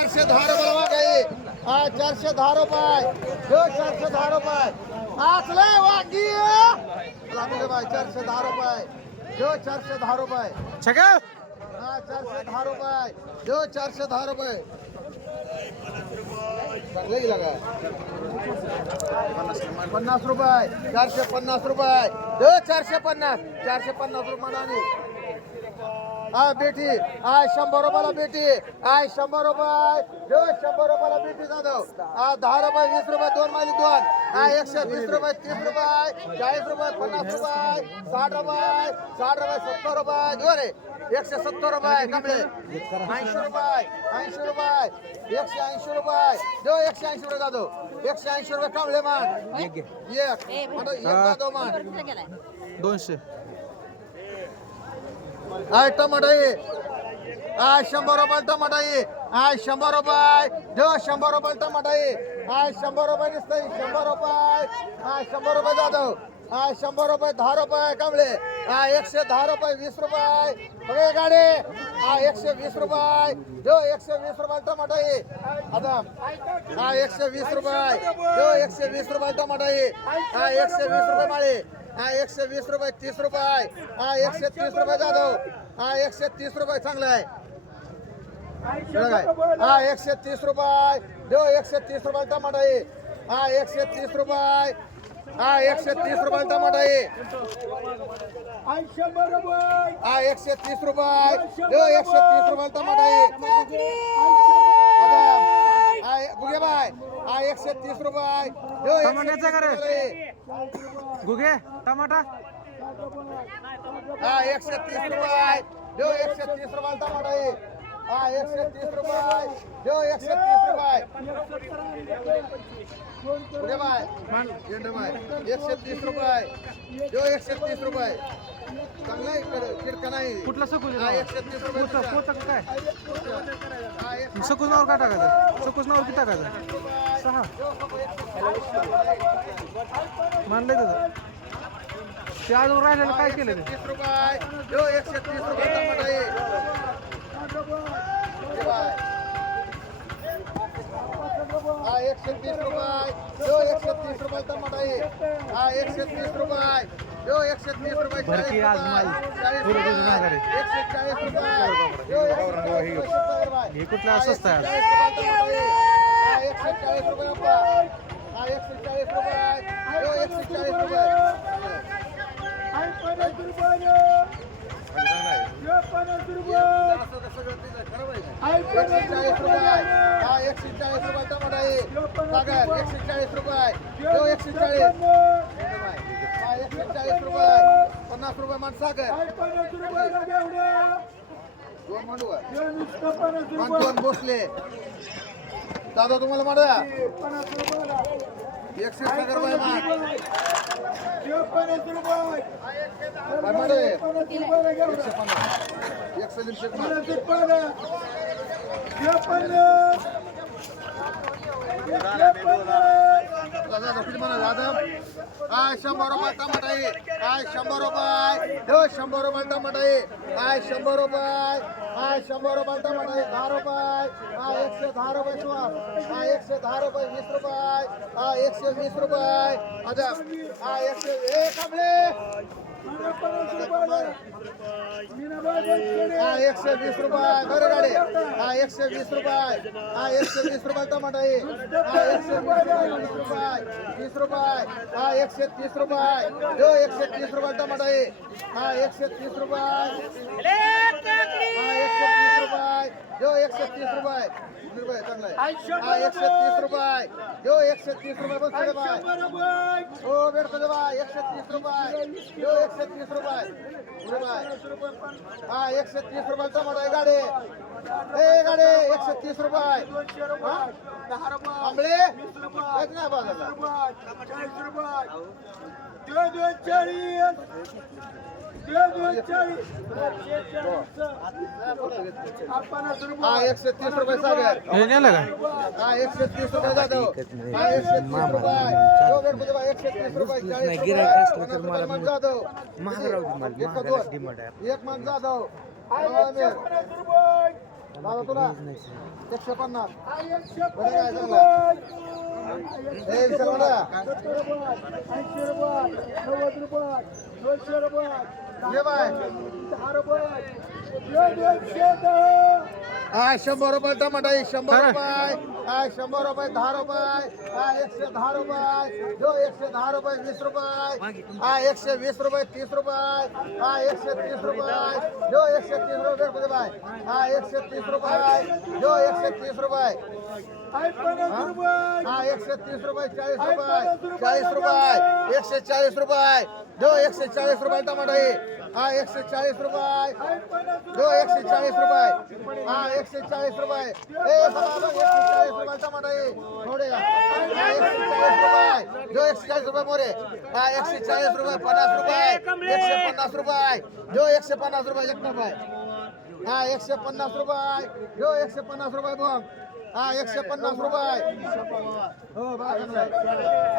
410 रुपये बघा हे. 410 रुपये हे 410 रुपये आचले वांगी लागले बाय 410 रुपये हे 410 रुपये छगल 410 रुपये हे 410 रुपये चांगले लगा 50 रुपये 450 रुपये हे 450 450 रुपये मनाने बेटी 100 रुपयाला बेटी 100 रुपये 100 रुपयाला बेटी जाधव 10 रुपये 20 रुपये 2 माली 2 120 रुपये 30 रुपये 40 रुपये 50 रुपये 60 रुपये 60 रुपये 70 रुपये जोरे 170 रुपये कमळे 80 रुपये 80 रुपये 180 रुपये जो 180 रुपये जाधव 180 रुपये कमळे मान एक जाधव मान 200 टमाटा ये 100 रुपये टमाटा ये 100 रुपये जो 100 रुपये टमाटा ये 100 रुपये दिसतंय 100 रुपये 100 रुपये जाधव 100 रुपये 10 रुपये कमळे 110 रुपये 20 रुपये सगळे गाडे 120 रुपये जो 120 रुपये टमाटा ये आदम 120 रुपये जो 120 रुपये टमाटा ये 120 रुपये माळे 120 रुपये 30 रुपये 130 रुपये जाधव 130 रुपये चांगलं आहे 130 रुपये देव 130 रुपये टमाटा आहे 130 रुपये 130 रुपये टमाटा आहे 130 रुपये देव 130 रुपये टमाटा आहे गुगे बाय 130 रुपये टमाट्याचा का रे गुगे टमाटा 130 रुपये देव 130 रुपये टमाटा आहे 130 रुपये देव 130 रुपये पुढे बाय 130 रुपये देव 130 रुपये चांगला किडका नाही कुठला सकूज 130 रुपये पोतं काय सकूज नावर काय टाकायचं सकूज नावर किती टाकायचं 6 मानलंय तुझं ते अजून राहिलेलं काय केलं ते 130 रुपये देव 130 रुपये टमाटा आहे 130 रुपये जो 130 रुपये टमाटा आहे 130 रुपये जो 130 रुपये 40 भरती आज माल रुपये 140 रुपये हे कुठला स्वस्त आहे 140 रुपये अप्पा 140 रुपये जो 140 रुपये 140 रुपये टमाटा आहे सागर 140 रुपये जो 140 140 रुपये 50 रुपये मान सागर दोन बसले दादा तुम्हाला म्हणा 160 रुपये मान 100 रुपये टमाटा आहे 100 रुपये 100 रुपये टमाटा आहे 100 रुपये 100 रुपये टमाटा आहे 10 रुपये 110 रुपये सुहास 110 रुपये 20 रुपये 120 रुपये अजब 101 कमले 120 रुपये बरे गाडी 120 रुपये 120 रुपये टमाटा आहे 120 रुपये 20 रुपये 130 रुपये जो 130 रुपये टमाटा आहे 130 रुपये 130 रुपये जो 130 रुपये चांगला आहे 130 रुपये जो 130 रुपये बसले बाय हो बेडको दे बाय 130 रुपये जो 130 रुपये बाय 130 रुपये टमाटा आहे गाडी ए गाडी 130 रुपये 10 रुपये आंबळे एक नाही बाजारला 40 रुपये 130 रुपये सागर हे नेलं का 130 रुपये जाधव 130 रुपये 130 रुपये 40 रुपये जाधव एक मान जाधव दादा तुला 150 बरं काय झालं ए चल बघा 80 रुपये 90 रुपये 200 रुपये ये बाय 10 रुपये 210 हा 100 रुपये टमाटा आहे 100 रुपये हा 100 रुपये 10 रुपये हा 110 रुपये जो 110 रुपये 20 रुपये हा 120 रुपये 30 रुपये हा 130 रुपये जो 130 रुपये बाय हा 130 रुपये जो 130 रुपये हा 130 रुपये 40 रुपये 40 रुपये 140 रुपये जो 140 रुपये टमाटा आहे हा 140 रुपये जो 140 रुपये हा 140 रुपये ए बाबा 140 रुपये टमाटा आहे थोडे हा 140 रुपये जो 140 रुपये मोरे हा 140 रुपये 50 रुपये 150 रुपये जो 150 रुपये एक रुपये हा 150 रुपये जो 150 रुपये बघ हा 150 रुपये हो बघा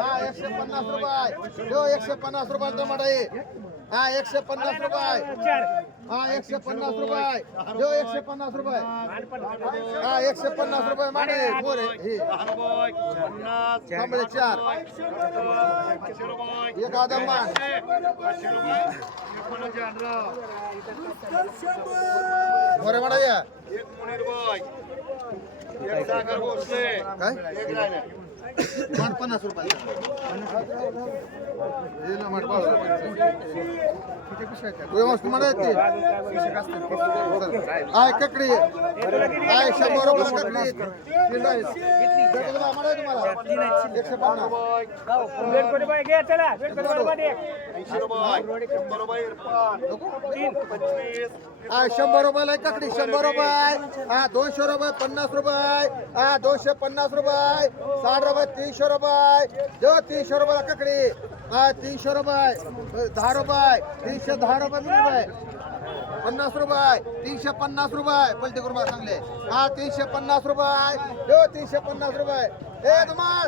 हा 150 रुपये जो 150 रुपये टमाटा आहे हा 150 रुपये हा 150 रुपये जो 150 रुपये हा 150 रुपये मांडे मोरे हे तांबडे 4 एक आदम मान मोरे मांडा या काय मान 50 रुपये आय ककडी आय 100 रुपये ककडी तुम्हाला 150 रुपयाला ककडी 100 रुपये हा 200 रुपये 50 रुपये हा 250 रुपये 60 रुपये 300 रुपये जो 300 रुपयाला ककडी हा 300 रुपये 10 रुपये 310 रुपये 50 रुपये 350 रुपये पलटी करून चांगले हा 350 रुपये जो 350 रुपये हे तुम्हाला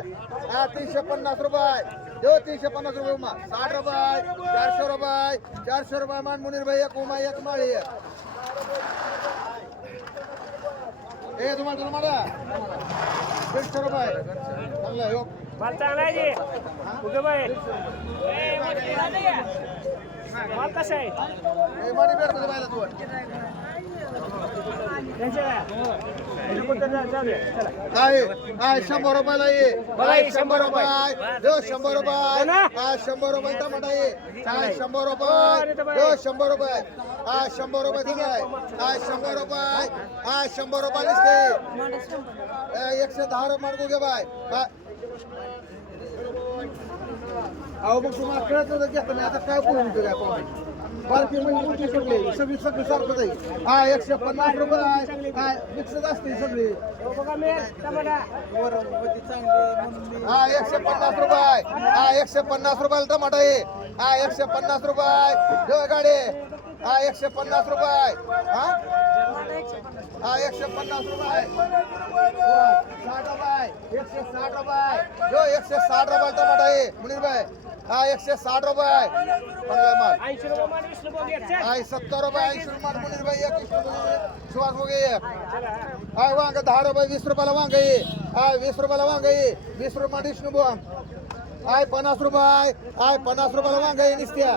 हा 350 रुपये जो 350 रुपये उमा 60 रुपये 400 रुपये मान मुनीर भाई एक उमा एक माळी ए तुम्हाला मला 150 रुपये चांगला योग माल चांगला आहे जी कुठे बाहेर माल कसा आहे ए माडी भेट तुझ्या बायला तू आहे 100 रुपयाला ये 100 रुपये जो 100 रुपये हा 100 रुपये टमाटा ये 100 रुपये जो 100 रुपये हा 100 रुपये दिला हा 100 रुपये हा 100 रुपये दिसते 110 रुपये मार्गो घे बाय अहो मग तुम्हाला कळत होतं की आता काय बोलून काय आपण बारकी म्हणजे मोठी सोडली सगळी सगळी सारखं जाईल हा 150 रुपये हा मिक्सच असते सगळी हा 150 रुपये हा 150 रुपयाला टमाटा आहे हा 150 रुपये जो गाडी हा 150 रुपये हा हा 150 रुपये 60 रुपये 160 रुपये जो 160 रुपये टमाटा आहे मुनीर भाई हा 160 रुपये चांगला माल 80 रुपये मान 20 रुपये घे हा 70 रुपये 80 रुपये मुनीर भाई एक सुवास हो गई हा वांग 10 रुपये 20 रुपयाला वांग आहे हा 20 रुपयाला वांग आहे 20 रुपये डिशनू बुवा हाय 50 रुपये हाय 50 रुपयाला वांग आहे निस्त्या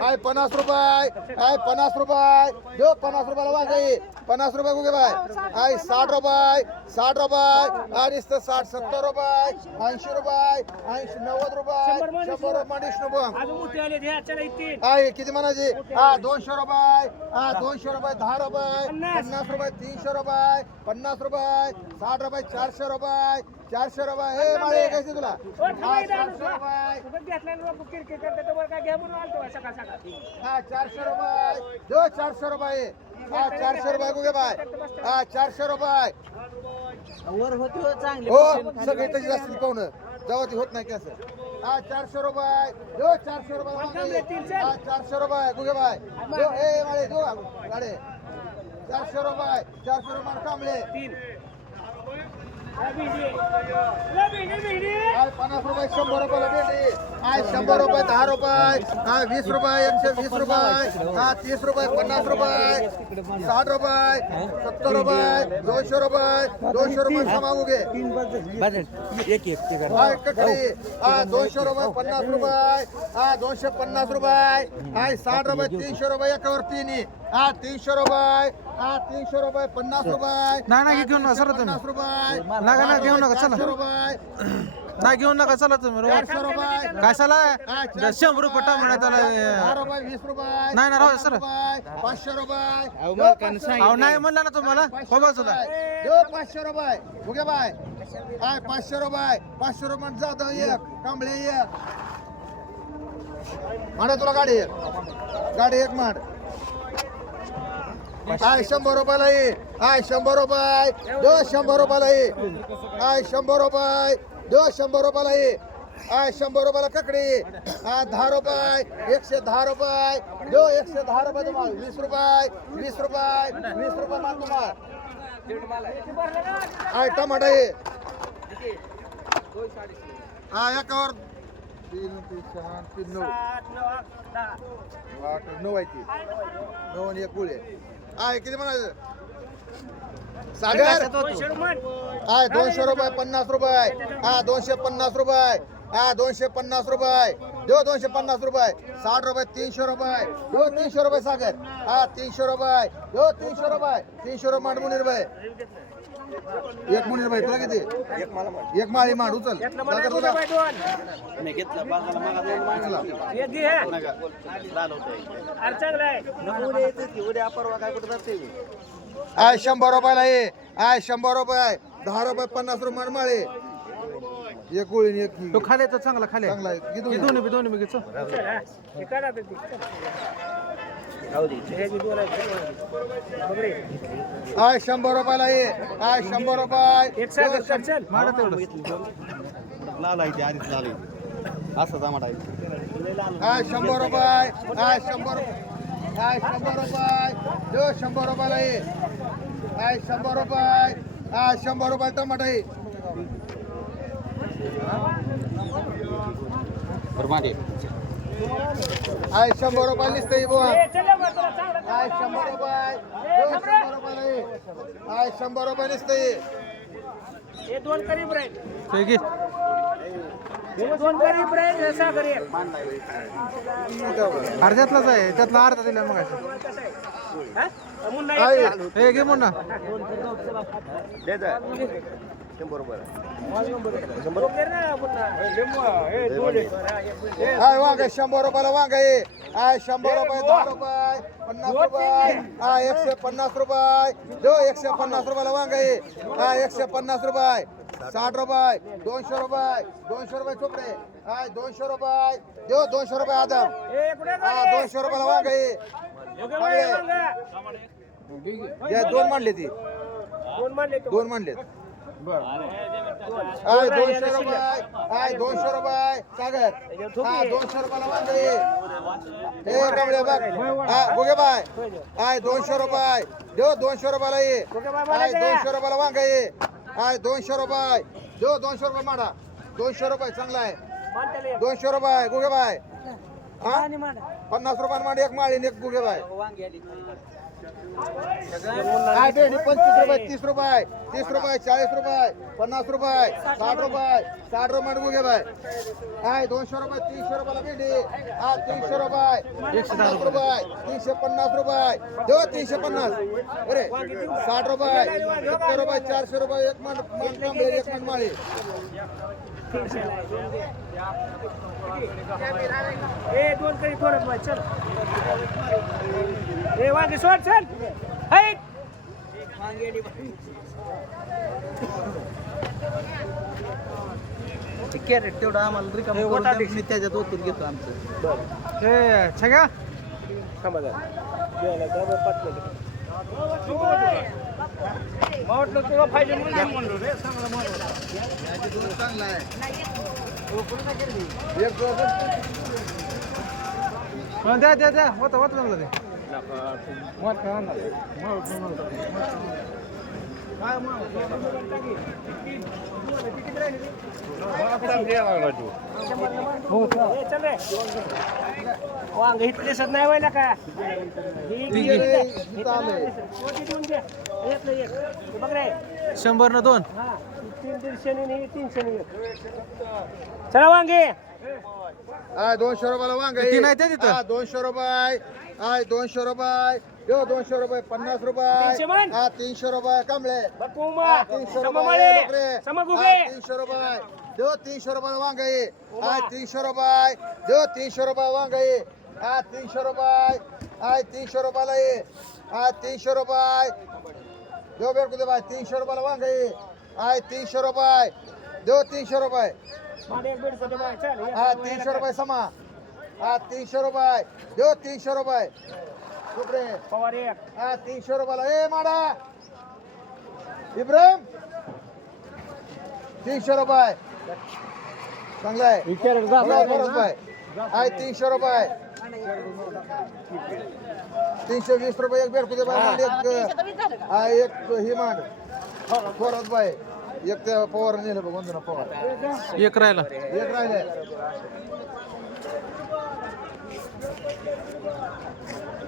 हाय 50 रुपये हाय 50 रुपये जो 50 रुपयाला वांग आहे 50 रुपये गुगे बाय हाय 60 रुपये 60 रुपये आणि 60 70 रुपये 80 रुपये 80 90 रुपये 100 रुपये डिशनू बुवा अजून मोठे आले द्या चला इथे हाय किती म्हणायचे हा 200 रुपये हा 200 रुपये 10 रुपये 50 रुपये 300 रुपये 50 रुपये 60 रुपये 400 रुपये 400 रुपये हे माळे कैसे तुला हा 400 रुपये हा 400 रुपये जो 400 रुपये हा 400 रुपये गुगे बाय हा 400 रुपये वर होती चांगली हो सगळे तशी असतील पाहुणं जेव्हा ती होत नाही की असं हा 400 रुपये जो 400 रुपये हा 400 रुपये गुगे बाय जो ए माळे जो गाडे 400 रुपये 400 रुपये कांबळे आय 50 रुपये 100 रुपयाला भेंडी आय 100 रुपये 10 रुपये आय 20 रुपये 120 रुपये हा 30 रुपये 50 रुपये 60 रुपये 70 रुपये 200 रुपये समावू घे आय ककडी आय 200 रुपये 50 रुपये आय 250 रुपये आय 60 रुपये 300 रुपये एकावर तिन्ही हा 300 रुपये हा 300 रुपये 50 रुपये नाही घेऊन नका सर तुम्ही 50 रुपये नका घेऊ नका चला 400 रुपये नाही घेऊन नका चला तुम्ही 400 रुपये काय चला 100 रुपये टमाटा त्याला 10 रुपये 20 रुपये नाही ना राहू सर 500 रुपये अहो नाही म्हणलं ना तुम्हाला हो बाजूला देऊ 500 रुपये उगे बाय आय 500 रुपये 500 रुपये जाधव एक कांबळे एक मांडा तुला गाडी एक मांड आय 100 रुपयाला ये आय 100 रुपये दो 100 रुपयाला ये आय 100 रुपये दो 100 रुपयाला ये आय 100 रुपयाला ककडी आय 10 रुपये 110 रुपये दो 110 रुपये तुम्हाला 20 रुपये 20 रुपये माल तुम्हाला आय टमाटा ये आय एकावर 3 3 6 3 9 आहे ती 9 आणि एक गुळे आय किती म्हणायचं सागर आय 200 रुपये 50 रुपये हा 250 रुपये हा 250 रुपये दो 250 रुपये 60 रुपये 300 रुपये दो 300 रुपये सागर हा 300 रुपये दो 300 रुपये 300 रुपये मांड मुनीर भाई एक मुनीर भाई तुला किती एक माळी मांड उचल सागर तुला आय 100 रुपयाला ये आय 100 रुपये 10 रुपये 50 रुपये माळे एक गोळी एक तो खाले तर चांगला खाले चांगला आहे किती दोन्ही घेतो आय 100 रुपयाला ये आय 100 रुपये मारा तेवढं आय 100 रुपये आय 100 रुपये दो 100 रुपयाला ये आय 100 रुपये आय 100 रुपये टमाटा ये आय 100 रुपये लिस्ट आहे बुवा आय 100 रुपये दो 100 रुपयाला ये आय 100 रुपये लिस्ट आहे हे दोन गरीब राहील ठीक आहे दोन गरीब राहील सागर अर्ध्यातलाच आहे त्यातला अर्धा दिला मग आय हे घे म्हणा आय वांगे 100 रुपयाला वांगे ये आय 100 रुपये 10 रुपये 50 रुपये आय 150 रुपये दो 150 रुपयाला वांगे ये आय 150 रुपये 60 रुपये 200 रुपये चोपडे आय 200 रुपये दो 200 रुपये आदम आय 200 रुपयाला वांगे ये या दोन मांडले ती दोन मांडले आय 200 रुपये आय 200 रुपये सागर हा 200 रुपयाला वांगे हे कमळे बघ बुगे बाय आय 200 रुपये दो 200 रुपयाला ये आय 200 रुपयाला वांगे ये आय 200 रुपये दो 200 रुपये माडा 200 रुपये चांगला आहे 200 रुपये गुगे बाय हा 50 रुपये माडी एक माळी एक गुगे बाय आय भेंडी 25 रुपये 30 रुपये 40 रुपये 50 रुपये 60 रुपये 60 रुपये गुगे बाय आय 200 रुपये 300 रुपयाला भेंडी आय 300 रुपये 110 रुपये 350 रुपये दो 350 अरे 60 रुपये 70 रुपये 400 रुपये एक मन कांबळे एक मन माळी हे दोन करी थोडं चल हे वांगे सोड चल हाय कॅरेट तेवढं आम्हाला रिकामं करून द्या, मी त्याच्यात ओतून घेतो आमचं हे छगा थांबा जरा जेवायला जा बरं 5 मिनिटं म्हटलं तुला पाहिजे म्हणून रे चांगला चांगला आहे एक द्या होता चांगलं ते चल रे वांग इथं दिसत नाही व्हायला का बघ रे 100 न 2. हा 300 आणि 300 चला वांगे हा 200 रुपयाला वांग किती नाही ते तिथं? हा 200 रुपये हाय 200 रुपये देऊ 200 रुपये 50 रुपये 300 म्हण. हा 300 रुपये कमळे बकुमा हा, 300 रुपये सममळे डोकरे. समगुगे हा, 300 रुपये देऊ 300 रुपये वांग आहे हा 300 रुपये देऊ 300 रुपये वांग आहे हा 300 रुपये हाय 300 रुपयाला ये हा 300 रुपये देऊ बेरकू दे बाय 300 रुपयाला वांग आहे हाय 300 रुपये देऊ 300 रुपये माने एक बेड साठी बाय चल हा 300 रुपये समा हा 300 रुपये देऊ 300 रुपये कुठे पवार एक हा 300 रुपयाला ए माडा इब्राहिम 300 रुपये चांगला आहे विचार बरोबर आहे हाय 300 रुपये 320 रुपये एक बेर कुठे बाय एक हा एक ही मांड थोरात बाय एक ते पवार नेलं बघ वंदना पवार एक राहिला. एक राहिले